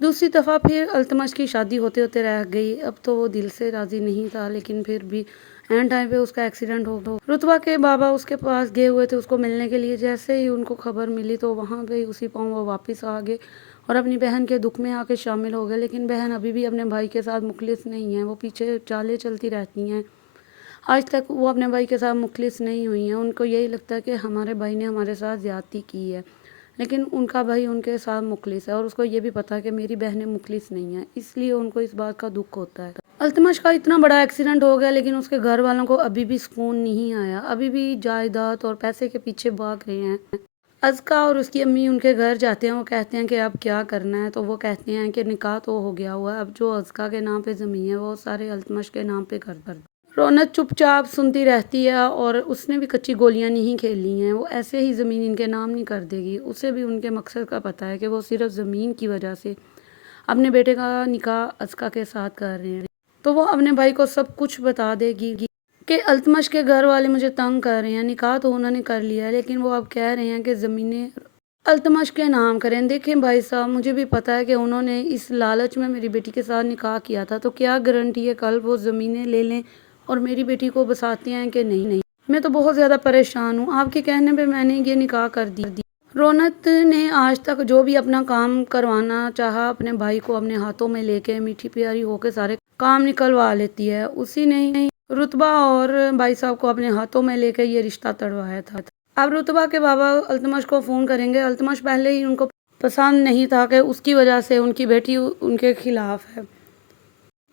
दूसरी दफ़ा फिर अल्तमश की शादी होते होते रह गई। अब तो वो दिल से राज़ी नहीं था, लेकिन फिर भी एंड टाइम पे उसका एक्सीडेंट हो गया। रुतबा के बाबा उसके पास गए हुए थे उसको मिलने के लिए। जैसे ही उनको खबर मिली तो वहाँ पे उसी पाँव वो वापस आ गए और अपनी बहन के दुख में आके शामिल हो गए। लेकिन बहन अभी भी अपने भाई के साथ मुखलिस नहीं है, वो पीछे चालें चलती रहती हैं। आज तक वो अपने भाई के साथ मुखलिस नहीं हुई हैं। उनको यही लगता है कि हमारे भाई ने हमारे साथ ज़्यादती की है, लेकिन उनका भाई उनके साथ मुखलिस है और उसको ये भी पता है कि मेरी बहनें मुखलिस नहीं है, इसलिए उनको इस बात का दुख होता है। अल्तमश का इतना बड़ा एक्सीडेंट हो गया, लेकिन उसके घर वालों को अभी भी सुकून नहीं आया। अभी भी जायदाद और पैसे के पीछे भाग रहे हैं। अज़का और उसकी अम्मी उनके घर जाते हैं। वो कहते हैं कि अब क्या करना है, तो वो कहते हैं कि निकाह तो हो गया हुआ है, अब जो अज़का के नाम पे ज़मीन है वो सारे अल्तमश के नाम पे कर दो। रौनक चुपचाप सुनती रहती है और उसने भी कच्ची गोलियां नहीं खेली हैं। वो ऐसे ही ज़मीन इनके नाम नहीं कर देगी। उसे भी उनके मकसद का पता है कि वो सिर्फ ज़मीन की वजह से अपने बेटे का निकाह अज़का के साथ कर रहे हैं। तो वो अपने भाई को सब कुछ बता देगी कि अल्तमश के घर वाले मुझे तंग कर रहे हैं। निकाह तो उन्होंने कर लिया है, लेकिन वो अब कह रहे हैं कि ज़मीनें अल्तमश के नाम करें। देखें भाई साहब, मुझे भी पता है कि उन्होंने इस लालच में मेरी बेटी के साथ निकाह किया था, तो क्या गारंटी है कल वो ज़मीनें ले लें और मेरी बेटी को बसाते हैं कि नहीं। मैं तो बहुत ज़्यादा परेशान हूँ, आपके कहने पे मैंने ये निकाह कर दी। रौनक ने आज तक जो भी अपना काम करवाना चाहा अपने भाई को अपने हाथों में लेके मीठी प्यारी होके सारे काम निकलवा लेती है। उसी ने ही रुतबा और भाई साहब को अपने हाथों में लेके ये रिश्ता तड़वाया था। अब रुतबा के बाबा अल्तमश को फ़ोन करेंगे। अल्तमश पहले ही उनको पसंद नहीं था कि उसकी वजह से उनकी बेटी उनके खिलाफ है।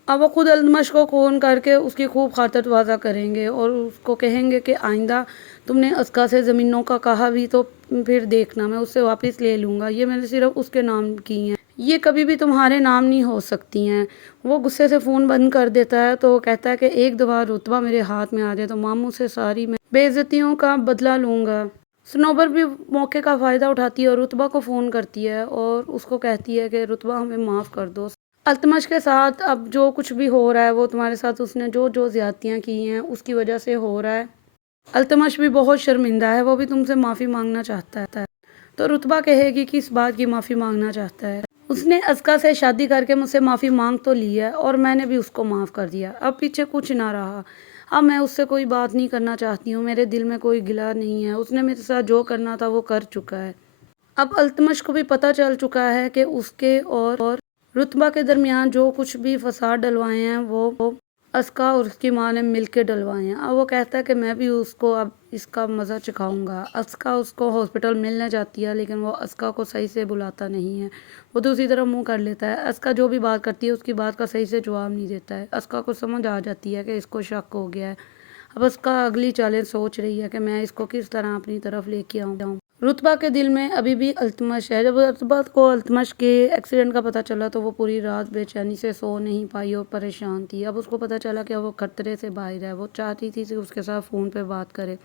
अब वो खुद अल्तमश को फ़ोन करके उसकी खूब खातरवाज़ा करेंगे और उसको कहेंगे कि आइंदा तुमने अज़का से ज़मीनों का कहा भी तो फिर देखना, मैं उससे वापस ले लूँगा। ये मैंने सिर्फ उसके नाम की हैं, ये कभी भी तुम्हारे नाम नहीं हो सकती हैं। वो गुस्से से फ़ोन बंद कर देता है। तो वो कहता है कि एक दफ़ा रुतबा मेरे हाथ में आ जाए तो मामू से सारी मैं बेइज्जतियों का बदला लूँगा। सनोबर भी मौके का फ़ायदा उठाती है और रुतबा को फ़ोन करती है और उसको कहती है कि रुतबा हमें माफ़ कर दो। अल्तमश के साथ अब जो कुछ भी हो रहा है वो तुम्हारे साथ उसने जो जो ज़्यादतियाँ की हैं उसकी वजह से हो रहा है। अल्तमश भी बहुत शर्मिंदा है, वो भी तुमसे माफ़ी मांगना चाहता है। तो रुतबा कहेगी कि इस बात की माफ़ी मांगना चाहता है। उसने अज़का से शादी करके मुझसे माफ़ी मांग तो ली है और मैंने भी उसको माफ़ कर दिया। अब पीछे कुछ ना रहा। अब मैं उससे कोई बात नहीं करना चाहती हूँ, मेरे दिल में कोई गिला नहीं है। उसने मेरे साथ जो करना था वो कर चुका है। अब अल्तमश को भी पता चल चुका है कि उसके और रुतबा के दरमियान जो कुछ भी फसाद डलवाए हैं वो अज़का और उसकी माँ ने मिल के डलवाए हैं। अब वो कहता है कि मैं भी उसको अब इसका मज़ा चखाऊंगा। अज़का उसको हॉस्पिटल मिलने जाती है, लेकिन वो अज़का को सही से बुलाता नहीं है। वो दूसरी तरफ मुंह कर लेता है। अज़का जो भी बात करती है उसकी बात का सही से जवाब नहीं देता है। अज़का को समझ आ जाती है कि इसको शक हो गया है। अब उसका अगली चालें सोच रही है कि मैं इसको किस तरह अपनी तरफ लेके आऊँ। रुतबा के दिल में अभी भी अल्तमश है। जब रुतबा को अल्तमश के एक्सीडेंट का पता चला तो वो पूरी रात बेचैनी से सो नहीं पाई और परेशान थी। अब उसको पता चला कि वो खतरे से बाहर है। वो चाहती थी कि उसके साथ फ़ोन पे बात करे।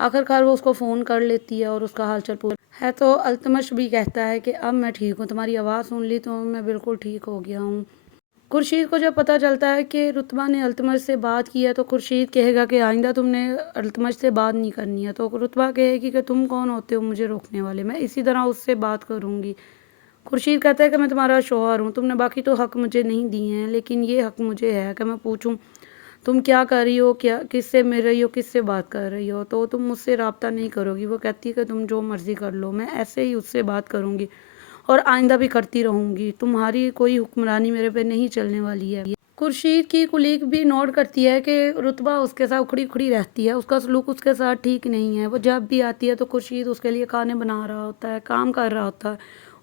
आखिरकार वो उसको फ़ोन कर लेती है और उसका हालचाल पूछ है। तो अल्तमश भी कहता है कि अब मैं ठीक हूँ, तुम्हारी आवाज़ सुन ली तो मैं बिल्कुल ठीक हो गया हूँ। खुर्शीद को जब पता चलता है कि रुतबा ने अल्तमश से बात की है तो खुर्शीद कहेगा कि आइंदा तुमने अल्तमश से बात नहीं करनी है। तो रुतबा कहेगी कि तुम कौन होते हो मुझे रोकने वाले, मैं इसी तरह उससे बात करूँगी। खुर्शीद कहता है कि मैं तुम्हारा शौहर हूँ, तुमने बाकी तो हक़ मुझे नहीं दिए हैं, लेकिन ये हक़ मुझे है कि मैं पूछूँ तुम क्या कर रही हो, क्या किससे मिल रही हो, किससे बात कर रही हो। तो तुम मुझसे रब्ता नहीं करोगी। वो कहती है कि तुम जो मर्ज़ी कर लो, मैं ऐसे ही उससे बात करूँगी और आइंदा भी करती रहूँगी। तुम्हारी कोई हुक्मरानी मेरे पे नहीं चलने वाली है। खुर्शीद की कुलीग भी नोट करती है कि रुतबा उसके साथ उखड़ी उखड़ी रहती है, उसका सलूक उसके साथ ठीक नहीं है। वो जब भी आती है तो खुर्शीद उसके लिए खाने बना रहा होता है, काम कर रहा होता है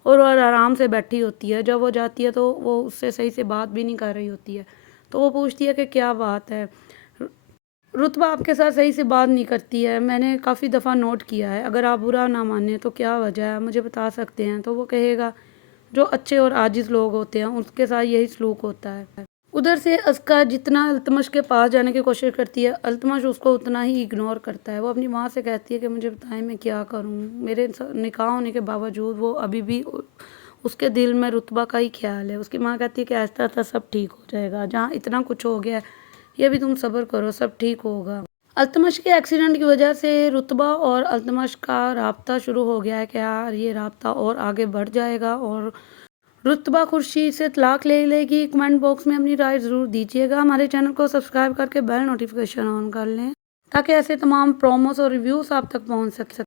और आराम से बैठी होती है। जब वो जाती है तो वो उससे सही से बात भी नहीं कर रही होती है। तो वो पूछती है कि क्या बात है। रुतबा आपके साथ सही से बात नहीं करती है, मैंने काफ़ी दफ़ा नोट किया है। अगर आप बुरा ना माने तो क्या वजह है, मुझे बता सकते हैं। तो वो कहेगा जो अच्छे और आजिज़ लोग होते हैं उसके साथ यही सलूक होता है। उधर से अज़का जितना अल्तमश के पास जाने की कोशिश करती है, अल्तमश उसको उतना ही इग्नोर करता है। वो अपनी माँ से कहती है कि मुझे बताएं मैं क्या करूँ। मेरे निकाह होने के बावजूद वो अभी भी उसके दिल में रुतबा का ही ख्याल है। उसकी माँ कहती है कि आहिस्ता आहिस्ता सब ठीक हो जाएगा, जहाँ इतना कुछ हो गया ये भी तुम सब्र करो, सब ठीक होगा। अल्तमश के एक्सीडेंट की वजह से रुतबा और अल्तमश का राब्ता शुरू हो गया है कि यार ये राब्ता और आगे बढ़ जाएगा और रुतबा खुर्शीद से तलाक ले लेगी? कमेंट बॉक्स में अपनी राय ज़रूर दीजिएगा। हमारे चैनल को सब्सक्राइब करके बेल नोटिफिकेशन ऑन कर लें ताकि ऐसे तमाम प्रोमोस और रिव्यूज़ आप तक पहुंच सके।